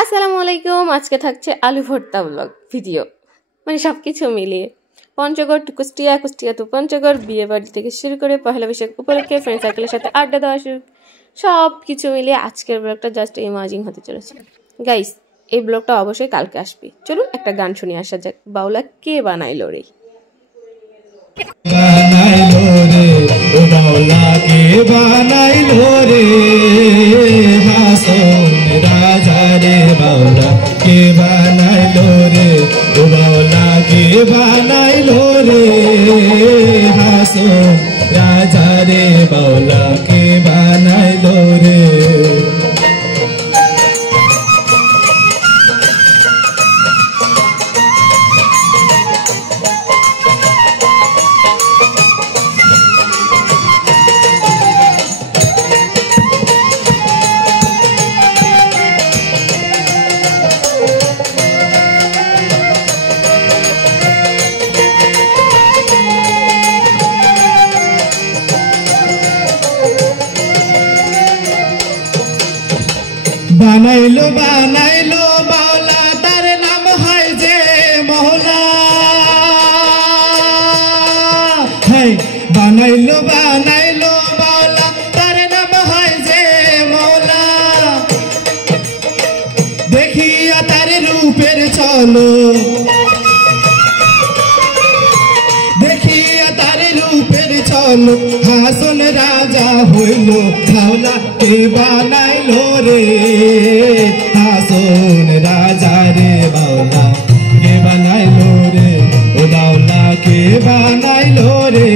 আসসালামু আলাইকুম। আজকে থাকছে আলু ভর্তা ব্লগ ভিডিও, মানে সব কিছু মিলিয়ে পঞ্চগড় টু কুষ্টিয়া, কুষ্টিয়া টু পঞ্চগড়, বিয়ে বাড়ি থেকে শুরু করে পহেলা বৈশাখ উপলক্ষে ফ্রেন্ড সার্কেলের সাথে আড্ডা দেওয়া শুরু, সব কিছু মিলিয়ে আজকের ব্লগটা জাস্ট ইমাজিং হতে চলেছে। গাইস, এই ব্লগটা অবশ্যই কালকে আসবে। চলুন একটা গান শুনে আসা যাক। বাউলা কে বানাইলো রে, বানাইলো রে ও বাউলা কে বানাইলো রে, হাসন রাজা রে বাউলা কে বানাইলো রে ও বাউলা কে বানাইলো রে, হাসন রাজা রে বাউলা কে বানাইলো রে। বানাইলো বানাইলো বাউলা তার নাম হয় যে মহলা, বানাইলো বানাইলো বাউলা তার নাম হয় যে মহলা, দেখিয়া তার রূপের চলো, দেখিয়া তার রূপের চলো, হাসন রাজা হইল বাউলা কে বানাইলো রে, হাসন রাজা রে বাউলা কে বানাইলো রে ও বাউলা কে বানাইলো রে,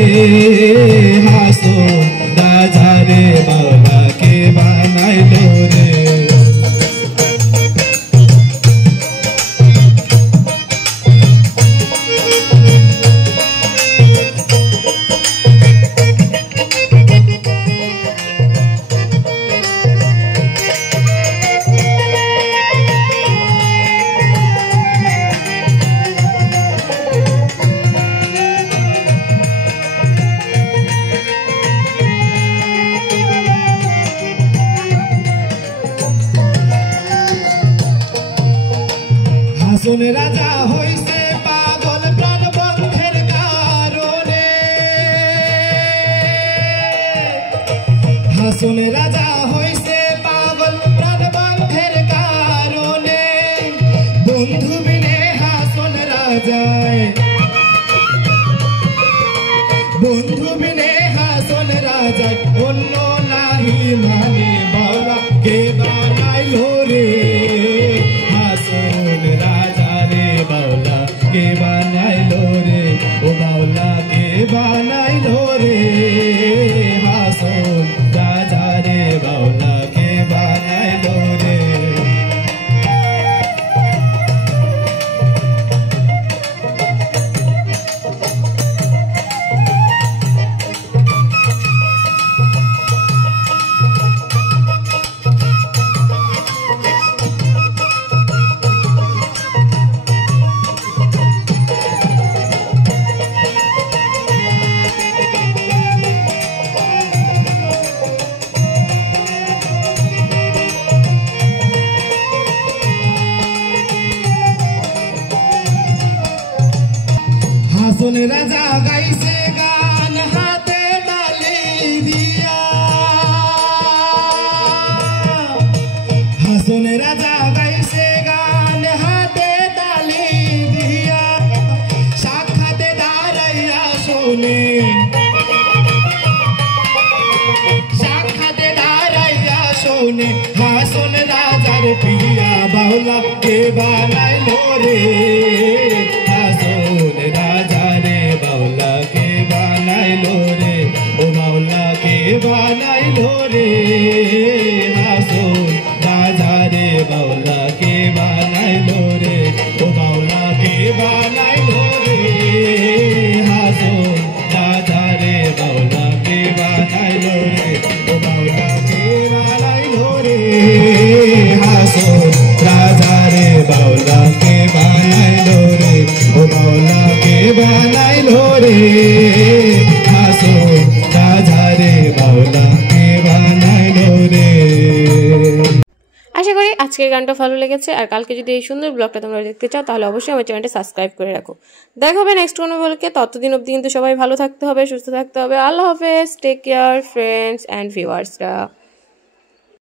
হাসন রাজা রে বাউলা কে বানাইলো রে। হাসন রাজা হইছে পাগল প্রাণ বন্ধের কারণে, হাসন রাজা হইছে পাগল প্রাণ বন্ধের কারণে, বন্ধু বিনে হাসন রাজায়, বন্ধু বিনে হাসন রাজায় অন্য নাহি মানে, বাউলা কে বানাইলো রে, হাসন রাজা রে বাউলা কে বানাইলো রে ও বাউলা কে বানাইলো রে, হাসন রাজা রে বাউলা কে বানাইলো রে। হাসন রাজা গাইছে গান হাতে তালি দিয়া, হাসন রাজা গাইছে গান হাতে তালি দিয়া, সাক্ষাতে দাঁড়াইয়া শোনে, সাক্ষাতে দাঁড়াইয়া শোনে, হাসন রাজার প্রিয়া বাউলা কে বানাইলো রে, হাসন রাজা রে বাউলা কে বানাইলো রে ও বাউলা কে বানাইলো রে, হাসন রাজা রে বাউলা কে বানাইলো রে ও বাউলা কে বানাইলো রে, হাসন রাজা রে বাউলা কে বানাইলো রে ও বাউলা কে বানাইলো রে, হাসন রাজা রে বাউলা কে বানাইলো রে ও বাউলা কে বানাইলো রে, হাসন রাজা রে বাউলা কে বানাইলো রে। আশা করি আজকের গানটা ভালো লেগেছে আর কালকে যদি এই সুন্দর ব্লগটা তোমরা দেখতে চাও তাহলে অবশ্যই আমার চ্যানেলটা সাবস্ক্রাইব করে রাখো। দেখা হবে নেক্সট কোনো ব্লগে, ততদিন অবধি কিন্তু সবাই ভালো থাকতে হবে, সুস্থ থাকতে হবে। আল্লাহ হাফেজ, টেক কেয়ার ফ্রেন্ডস অ্যান্ড ভিউয়ার্সরা।